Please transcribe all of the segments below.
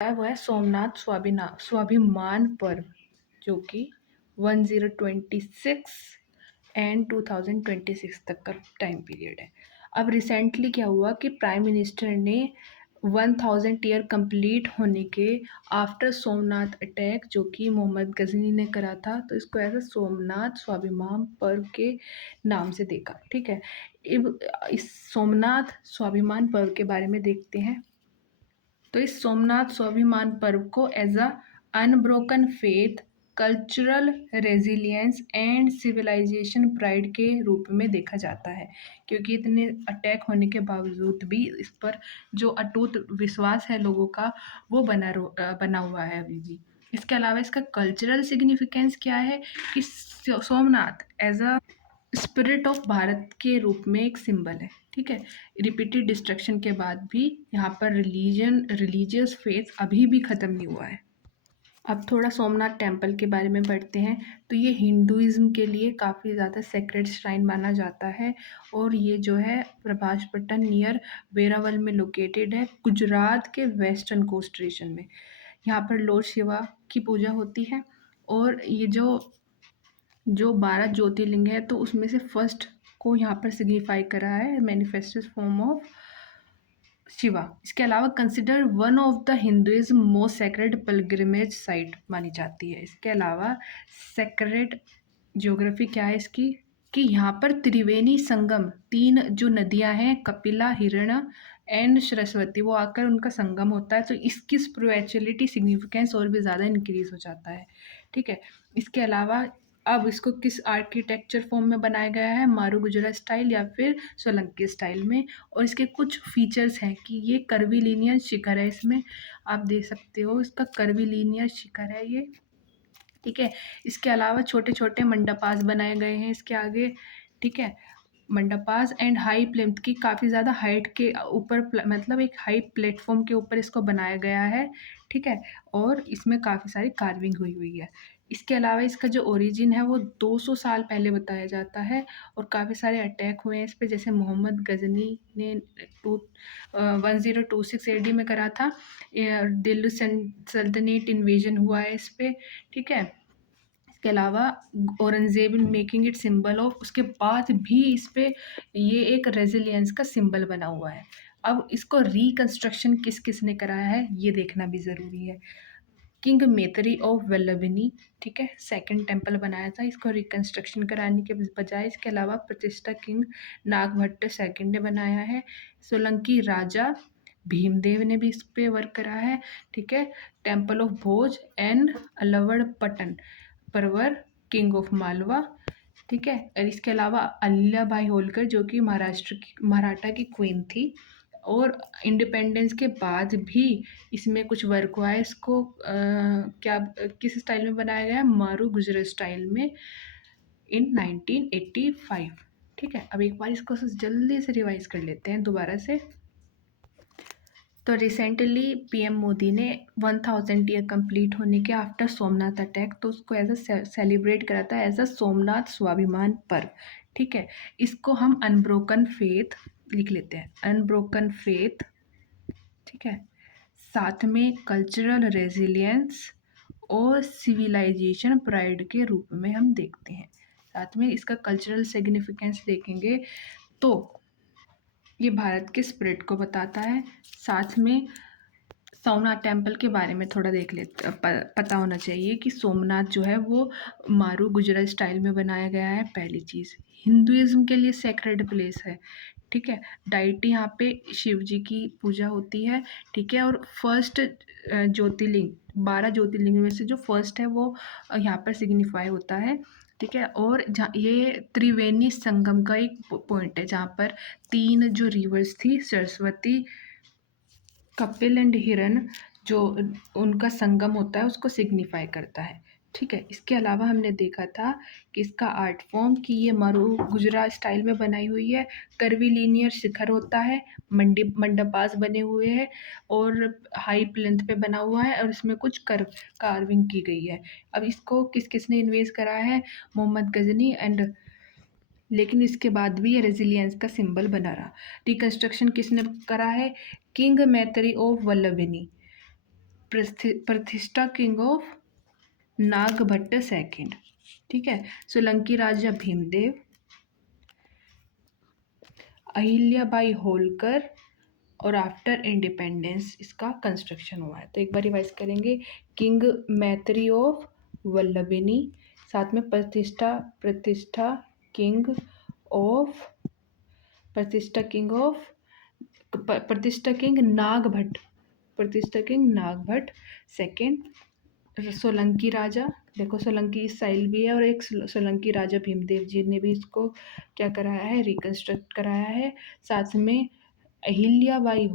है वो है सोमनाथ स्वाभिमान पर्व, जो कि 1026 एंड 2026 तक का टाइम पीरियड है। अब रिसेंटली क्या हुआ कि प्राइम मिनिस्टर ने 1000 ईयर कंप्लीट होने के आफ्टर सोमनाथ अटैक, जो कि मोहम्मद गजनी ने करा था, तो इसको ऐसा सोमनाथ स्वाभिमान पर्व के नाम से देखा। ठीक है, अब इस सोमनाथ स्वाभिमान पर्व के बारे में देखते हैं। तो इस सोमनाथ स्वाभिमान पर्व को as a unbroken faith, cultural resilience and civilisation pride के रूप में देखा जाता है, क्योंकि इतने अटैक होने के बावजूद भी इस पर जो अटूट विश्वास है लोगों का, वो बना हुआ है अभी भी। इसके अलावा इसका कल्चरल सिग्निफिकेंस क्या है कि Somnath as a spirit of Bharat के रूप में एक सिंबल है। ठीक है, रिपीटेड डिस्ट्रक्शन के बाद भी यहाँ पर रिलीजियस फेथ अभी भी ख़त्म नहीं हुआ है। अब थोड़ा सोमनाथ टेम्पल के बारे में पढ़ते हैं। तो ये हिंदुज़्म के लिए काफ़ी ज़्यादा सेक्रेड श्राइन माना जाता है, और ये जो है प्रभासपट्टन नियर वेरावल में लोकेटेड है, गुजरात के वेस्टर्न कोस्ट रीजन में। यहाँ पर लॉर्ड शिवा की पूजा होती है, और ये जो 12 ज्योतिर्लिंग है, तो उसमें से फर्स्ट को यहाँ पर सिग्निफाई करा है मैनिफेस्टेड फॉर्म ऑफ शिवा। इसके अलावा consider one of the Hinduism most sacred pilgrimage site मानी जाती है। इसके अलावा सेक्रेड ज्योग्राफी क्या है इसकी, कि यहाँ पर त्रिवेणी संगम, 3 जो नदियाँ हैं, कपिला, हिरण एंड सरस्वती, वो आकर उनका संगम होता है, तो इसकी स्पिरिचुअलिटी सिग्निफिकेंस और भी ज़्यादा इंक्रीज हो जाता है। ठीक है, इसके अलावा अब इसको किस आर्किटेक्चर फॉर्म में बनाया गया है, मारू गुजरा स्टाइल या फिर सोलंकी स्टाइल में। और इसके कुछ फीचर्स हैं कि ये कर्वीलिनियर शिखर है, इसमें आप देख सकते हो, इसका कर्वीलिनियर शिखर है ये। ठीक है, इसके अलावा छोटे छोटे मंडपास बनाए गए हैं इसके आगे। ठीक है, मंडपास एंड हाई प्लिंथ की काफ़ी ज़्यादा हाइट के ऊपर, मतलब एक हाई प्लेटफॉर्म के ऊपर इसको बनाया गया है। ठीक है, और इसमें काफ़ी सारी कार्विंग हुई हुई है। इसके अलावा इसका जो ओरिजिन है वो 200 साल पहले बताया जाता है, और काफ़ी सारे अटैक हुए हैं इस पे, जैसे मोहम्मद गजनी ने 1026 AD में करा था। दिल्ली सल्तनत इन्वेजन हुआ है इस पे। ठीक है, इसके अलावा Aurangzeb making it symbol of, उसके बाद भी इस पे ये एक रेजिलियंस का सिंबल बना हुआ है। अब इसको रिकंस्ट्रक्शन किस किस ने कराया है ये देखना भी ज़रूरी है। किंग मेतरी ऑफ वल्लभिनी, ठीक है, सेकंड टेम्पल बनाया था, इसको रिकंस्ट्रक्शन कराने के बजाय। इसके अलावा प्रतिष्ठा किंग नागभट्ट सेकंड ने बनाया है। सोलंकी राजा भीमदेव ने भी इस पे वर्क करा है। ठीक है, टेम्पल ऑफ भोज एंड अलवड़ पटन परवर किंग ऑफ मालवा। ठीक है, और इसके अलावा अहिल्याबाई होलकर, जो कि मराठा की क्वीन थी, और इंडिपेंडेंस के बाद भी इसमें कुछ वर्क हुआ है। इसको क्या किस स्टाइल में बनाया गया है, मारू गुजर स्टाइल में, इन 1985। ठीक है, अब एक बार इसको जल्दी से रिवाइज कर लेते हैं दोबारा से। तो रिसेंटली पीएम मोदी ने 1000 ईयर कंप्लीट होने के आफ्टर सोमनाथ अटैक, तो उसको एज अ सेलिब्रेट करा था एज अ सोमनाथ स्वाभिमान पर्व। ठीक है, इसको हम अनब्रोकन फेथ लिख लेते हैं, अनब्रोकन फेथ। ठीक है, साथ में कल्चरल रेजिलियंस और सिविलाइजेशन प्राइड के रूप में हम देखते हैं। साथ में इसका कल्चरल सिग्निफिकेंस देखेंगे तो ये भारत के स्पिरिट को बताता है। साथ में सोमनाथ टेम्पल के बारे में थोड़ा देख लेते, पता होना चाहिए कि सोमनाथ जो है वो मारू गुजरात स्टाइल में बनाया गया है। पहली चीज़, हिंदुइज्म के लिए सेक्रेड प्लेस है। ठीक है, डाइटी यहाँ पे शिव जी की पूजा होती है। ठीक है, और फर्स्ट ज्योतिर्लिंग, 12 ज्योतिर्लिंग में से जो फर्स्ट है वो यहाँ पर सिग्निफाई होता है। ठीक है, और जहाँ ये त्रिवेणी संगम का एक पॉइंट है, जहाँ पर 3 जो रिवर्स थी, सरस्वती, कपिल एंड हिरन, जो उनका संगम होता है, उसको सिग्निफाई करता है। ठीक है, इसके अलावा हमने देखा था कि इसका आर्ट फॉर्म कि ये मरू गुजरात स्टाइल में बनाई हुई है, कर्वीलिनियर शिखर होता है, मंडपास बने हुए हैं, और हाई प्लिंथ पे बना हुआ है, और इसमें कुछ कार्विंग की गई है। अब इसको किस किसने इन्वेस्ट करा है, मोहम्मद गजनी एंड, लेकिन इसके बाद भी ये रेजिलियंस का सिंबल बना रहा। रिकंस्ट्रक्शन किसने करा है, किंग मैत्री ऑफ वल्लभिनी। प्रतिष्ठा किंग ऑफ नागभट्ट सेकंड, ठीक है। सोलंकी राजा भीमदेव, अहिल्याबाई होलकर और आफ्टर इंडिपेंडेंस इसका कंस्ट्रक्शन हुआ है। तो एक बार रिवाइज करेंगे, किंग मैत्री ऑफ वल्लभिनी, साथ में प्रतिष्ठा किंग ऑफ प्रतिष्ठा किंग नागभट्ट सेकंड। सोलंकी राजा, देखो सोलंकी इस साइड भी है, और एक सोलंकी राजा भीमदेव जी ने भी इसको क्या कराया है, रिकंस्ट्रक्ट कराया है। साथ में अहिल्याबाई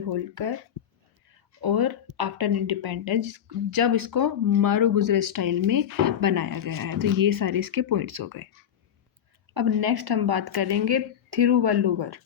होलकर और आफ्टर इंडिपेंडेंस जब इसको मारू गुजरे स्टाइल में बनाया गया है। तो ये सारे इसके पॉइंट्स हो गए। अब नेक्स्ट हम बात करेंगे थिरुवल्लुवर।